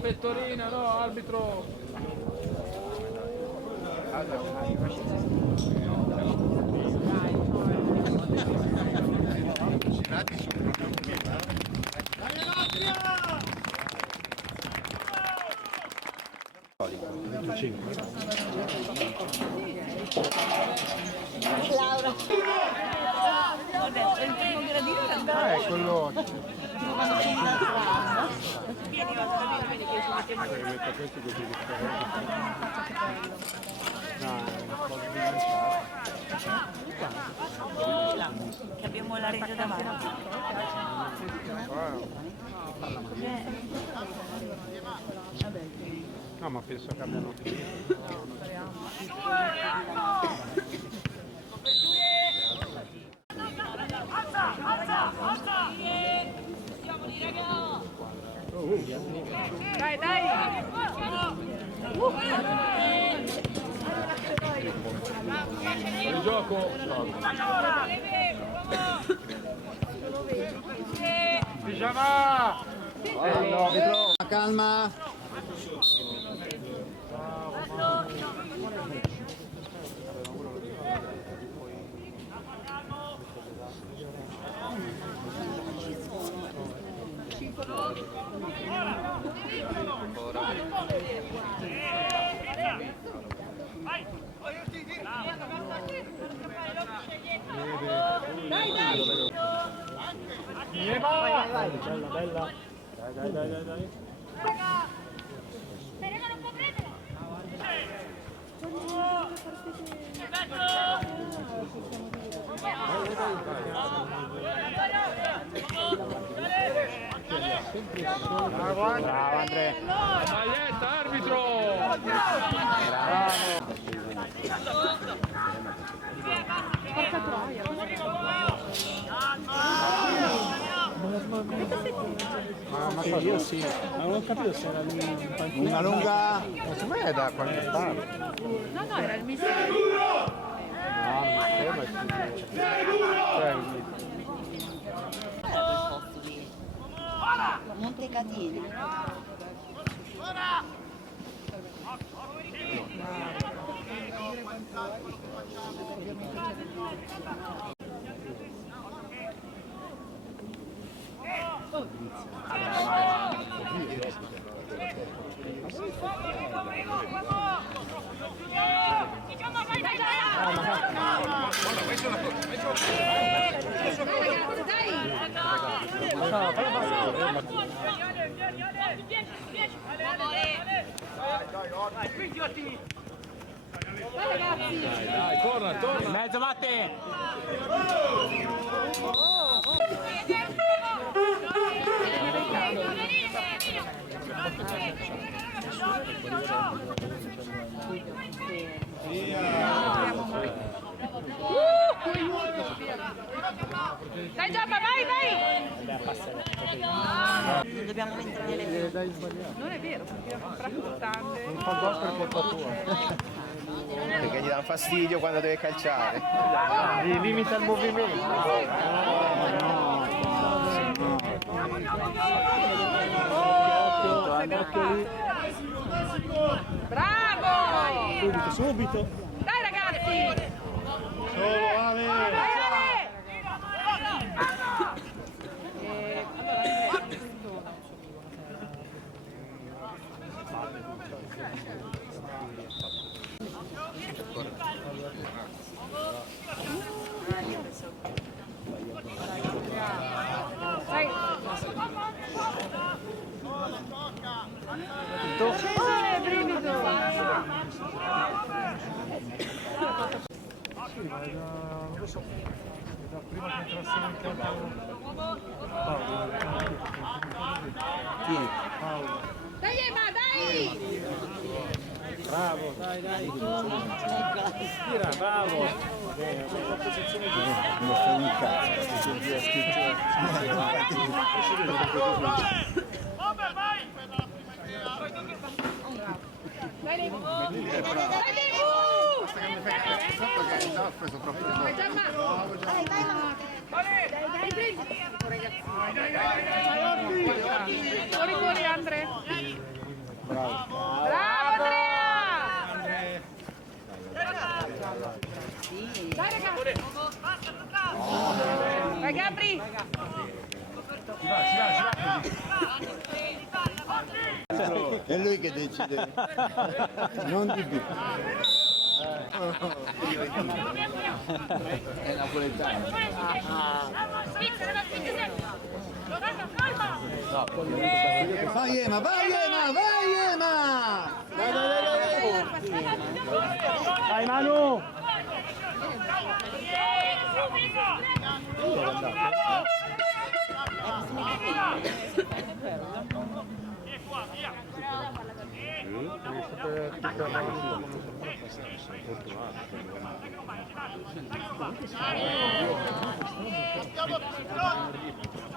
pettorina, no, arbitro. Laura. Ho detto, il primo gradino era quello. quando c'è una strada. Vieni, vedi che ci mettiamo in Metto questi così che abbiamo la rete davanti. No, ma penso che abbiano Dai, dai! Il gioco. Pigiama! Calma! Dai, dai! Vai, bella, bella. Dai. Perego non può prenderla! Bravo Andrea. Maglietta, arbitro. Porca troia! Ma io sì. Ma non ho capito se era una lunga. Ma secondo me è da qualche parte. No, no, era il mister. No, non credo Era quel posto di Montecatini. Dai, torna. Mezzo Matti! Dai Giamma, vai! Non dobbiamo entrare nelle Non è vero, perché ho comprato tante. Un po' gol per colpa tua. Perché gli dà fastidio quando deve calciare. Limita il movimento. Bravo! Subito. Dai ragazzi! Solo Ale. Dai Ale! Cesare brivido! Sì, ma è da, non lo so, è da prima che entrasse in campo Paolo. Chi? Paolo. Dai Emma, dai! Bravo, dai. Tira, bravo. La posizione di non fa un cazzo, Dai Levu! Dai Levu! ha preso troppo Dai Giamma! Dai, prendi! Fuori Andre! Bravo Andrea! Dai ragazzi! Vai Gabri! È lui che decide, non di più. È napoletano. Vai Ema, vai Ema, vai Ema! Dai, dai, dai, dai! Dai Manu!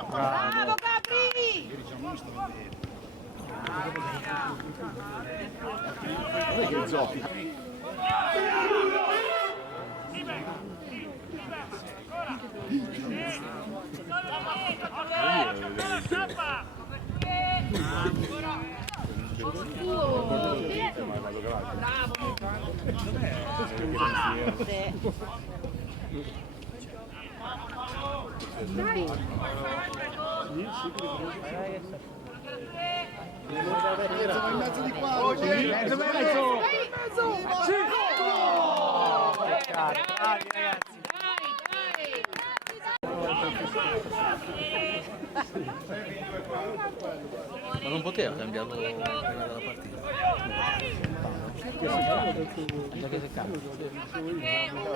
Bravo Gabri! Dai! In mezzo di qua! Mezzo, mezzo! Sì! Bravi ragazzi. Ma non poteva cambiarlo prima della partita.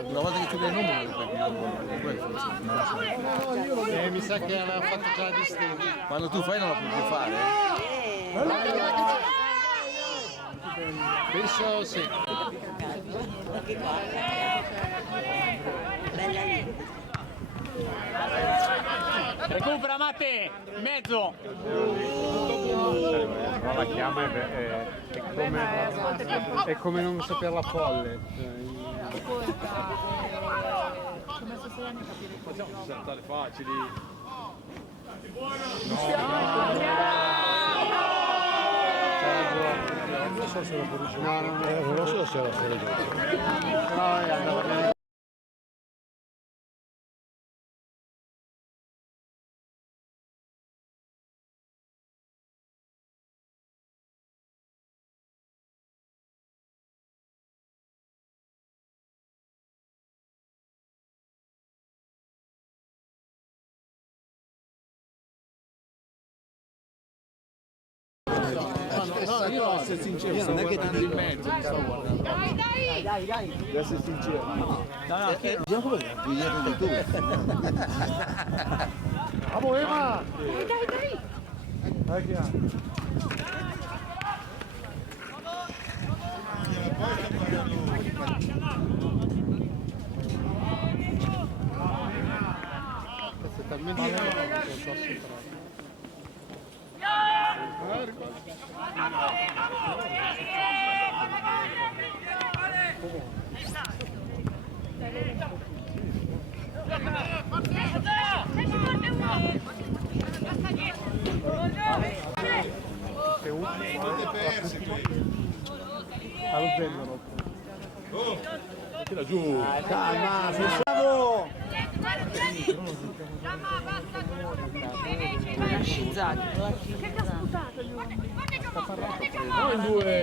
Una volta che tu dai il nome non lo cambi. Mi sa che aveva fatto già la distinta. Quando tu fai non la puoi più fare. Penso sì. Recupera Matte, in mezzo. Però la chiama è come non saperla folle. Facciamo saltare facili. Non so se la può riuscire. No, non so se la può riuscire. No, io devo essere sincero, io non è che ti dico in mezzo, mi sto guardando. Dai! Devo essere sincero. No, vediamo come è dietro di tu. Bravo Ema! Dai! Dai che ha? Questo è talmente che non so superare. Allo zero. Tira giù. Calma, bravo! Che ha sputato lui? No, in due.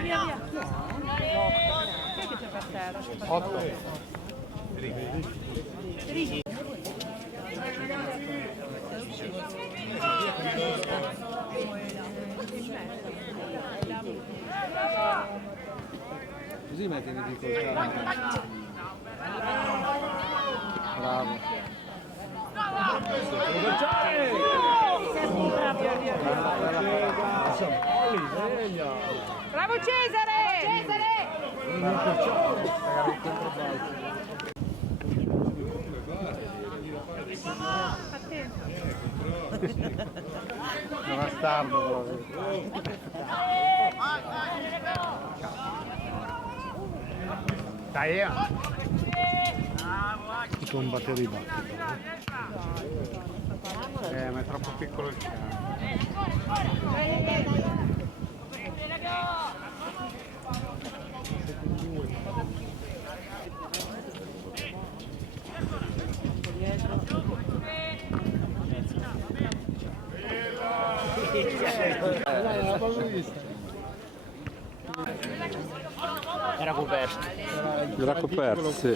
Via. Chi è che c'è per terra? 8. Così metti in difficoltà. Bravo. Bravo Cesare! Attento. È un bastardo proprio. Dai, ti combattere i batti. Ma è troppo piccolo il campo. Era coperto. Era coperto, sì.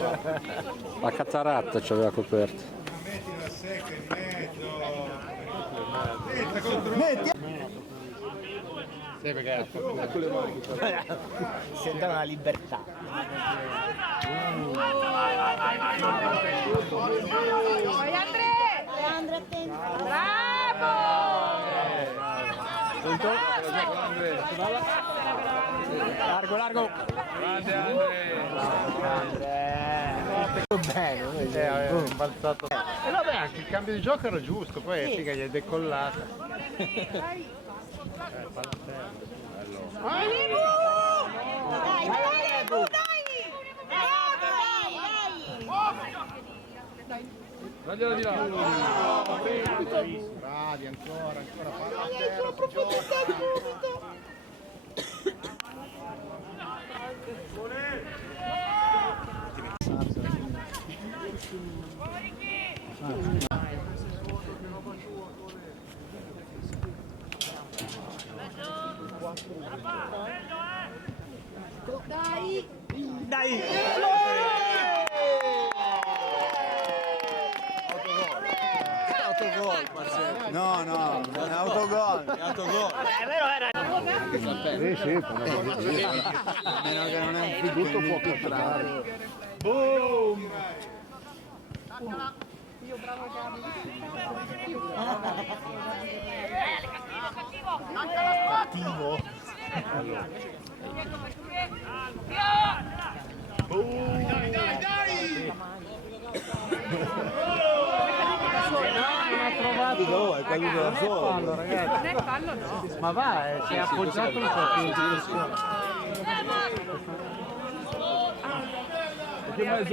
La cataratta ci aveva coperto. Sì, perché Senta una libertà. Vai Andrea, attento. Bravo! Largo, largo. Grande Andre. Aveva balzato. E vabbè, anche il cambio di gioco era giusto, poi è figa, gli è decollata. Dai, dai, Dagliela di là. Bravi, ancora palla a terra, si gioca. Dai! Autogol, Marcello. No, no, è un autogol. È autogol. Sì, a meno che non è un tutto può catturare. Boom! Cattivo. No, è caduto da solo. Fallo, ragazzi. non è fallo no. Ma va, si è appoggiato un po' Che mezzo?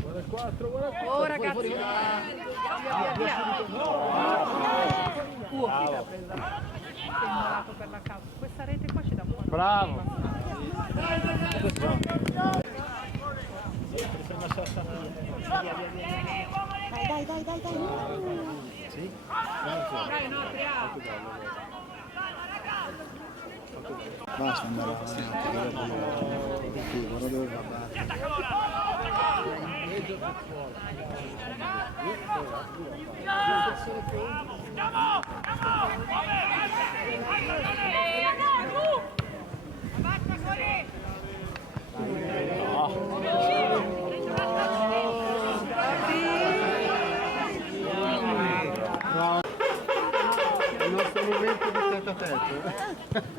Guarda il 4, guarda il 4. Oh ragazzi, via, via. Chi l'ha presa? Segnalato per la causa. Questa rete qua ci dà un po'. Bravo. Dai. Dai, no, apriamo. Basta andare avanti, obiettivo, non dove va. Il nostro momento di testa a testa.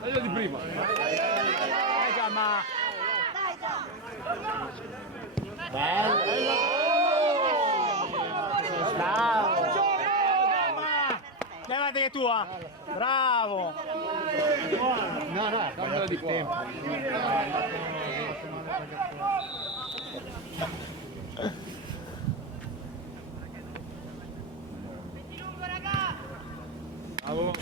Dagliela di prima. Levate che tua! Bravo! No, Dammela di qua. Bravo.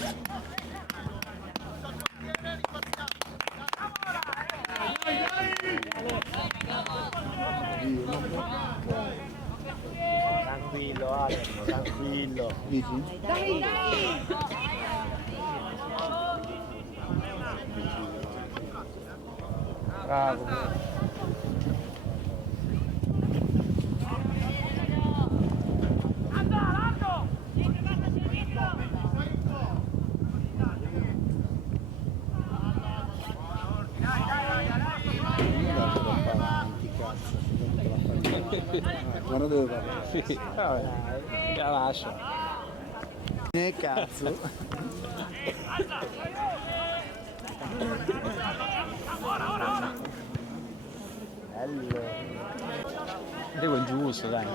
Tranquillo Ale, tranquillo. Dai. Bravo. Guarda dove va. Sì, vabbè, la lascia. Cazzo. Devo il giusto, dai.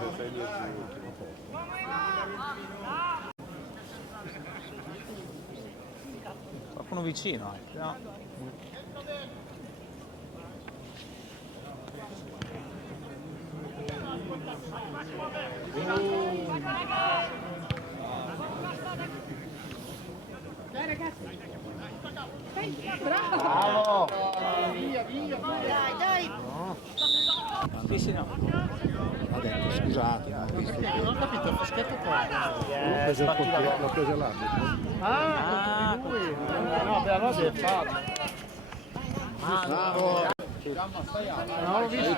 Qualcuno vicino, no? Bravo! Dai, dai! Sì, sì, no. Ha detto scusate. Non ho capito, il fischietto qua. L'ho preso l'arbitro. Ah, lui. No, per allora si è fatto. Non l'ho visto.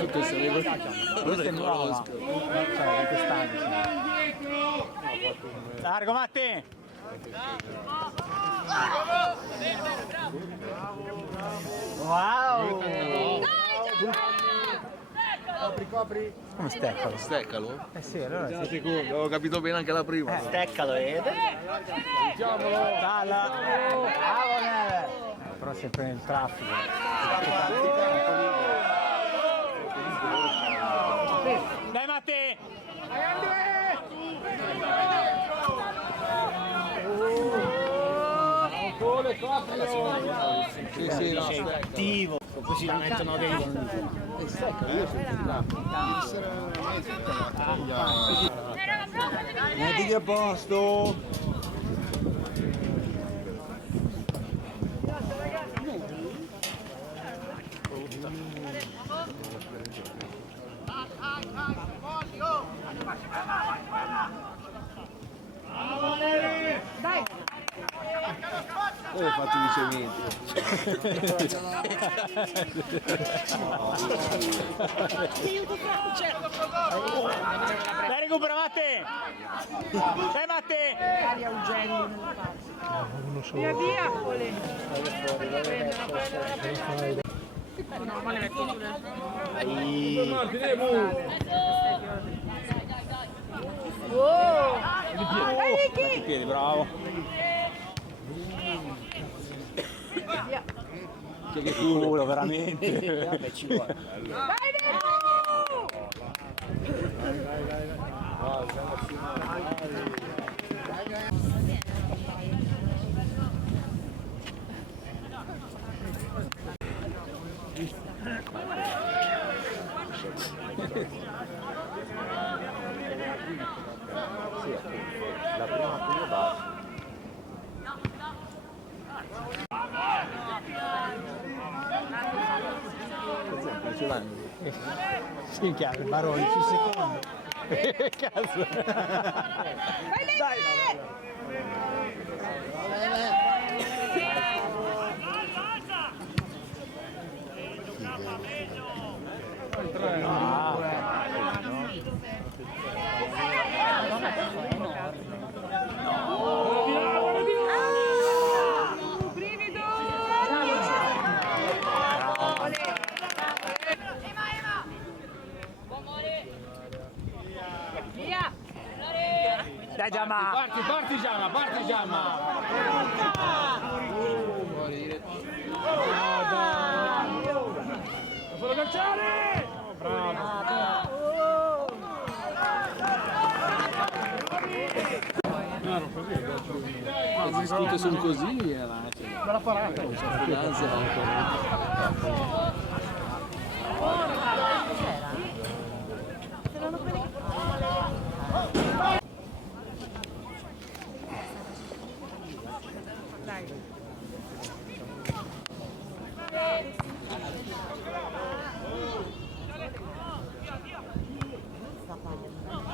Questa è nuova. Cioè, di quest'anno. Largo, Matti! Wow! Copri. Come steccalo? Steccalo? Eh sì, allora Sono sicuro, avevo capito bene anche la prima. Steccalo, Dalla! Bravo, Neve! Però sempre nel traffico. Dai, Matti! Sì, sì, no, stecca. attivo, così la mettono dentro. Mettiti a posto. Dove hai fatto i ricevimenti? Dai, recupera, Matti! Dai, Matti! Via, via! Dai, Ricky! I piedi, bravo! Che culo, veramente! Vabbè, ci vuole. Vai, Ricky! La prima qui basta. Ce l'hanno. Sì, chiaro, il Baroni sul secondo! Cazzo! Vai, Ricky! Brivido! Via! Dai, Giamma! Parti Giamma! Fallo calciare! Le dispute sono così, bella parata. Non c'è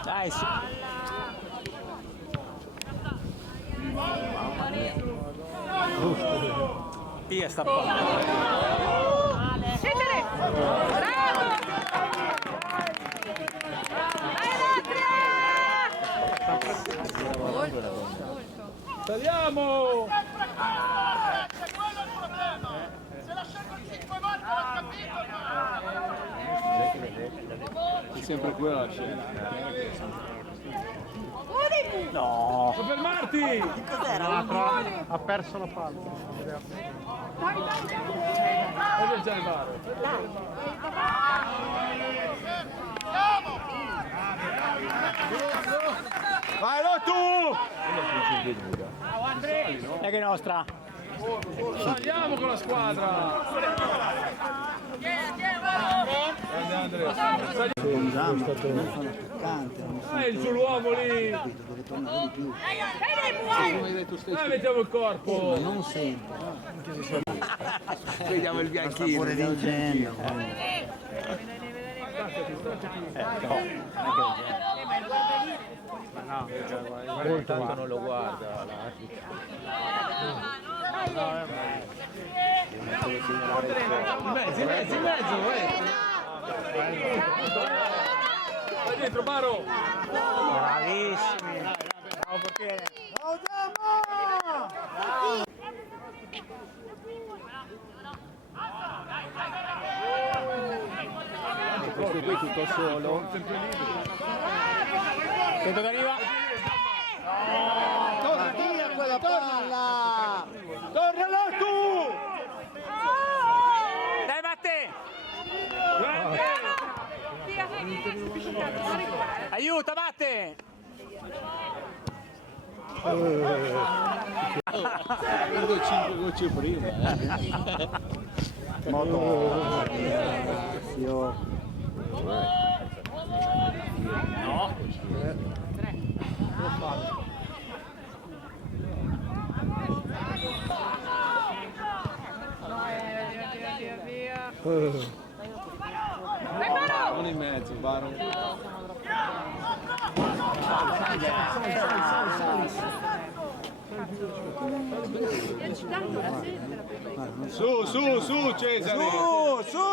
Dai, sì! Via sta qua! Scendere! Bravo! Vai, Saliamo! Se la scelgo 5 volte l'ho capito! È sempre quella la scena. No. Fermarti! Ha perso la palla. Voglio già il VAR. Vai Lottu! È che è nostra. Andiamo con la squadra. Andrea. Il suo uomo lì. Mettiamo il corpo. Non sempre. Vediamo il bianchino. Pure vincendo. Tanto non lo guarda. In mezzo, Vai dentro, Baro. Bravissimi. Bravo portiere. Questo qui tutto solo. Sento che arriva. Torna via quella palla. Torna Lottu! Dai, Matte. Aiuta, Matte. Prendo 5 gocce prima. Non in mezzo, Baro. Su Cesare! Su!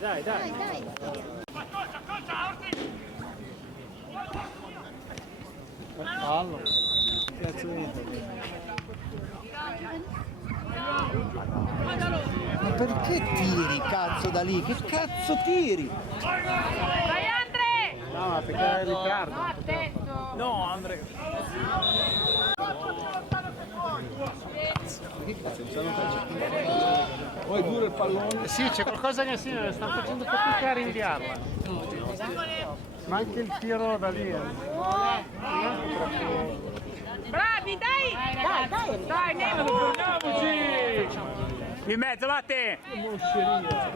Dai. Fallo. Cazzo Ma perché tiri, cazzo, da lì? Che cazzo tiri? Vai Andre! No, ma perché era Riccardo. Attento! No, Andrea. Poi duro il pallone. Sì, c'è qualcosa che sì, sta facendo fatica a rinviarla. Ma anche il tiro da lì. Bravi, dai! Dai, Nemo! Fermiamoci. In mezzo, Matte. Mosceria.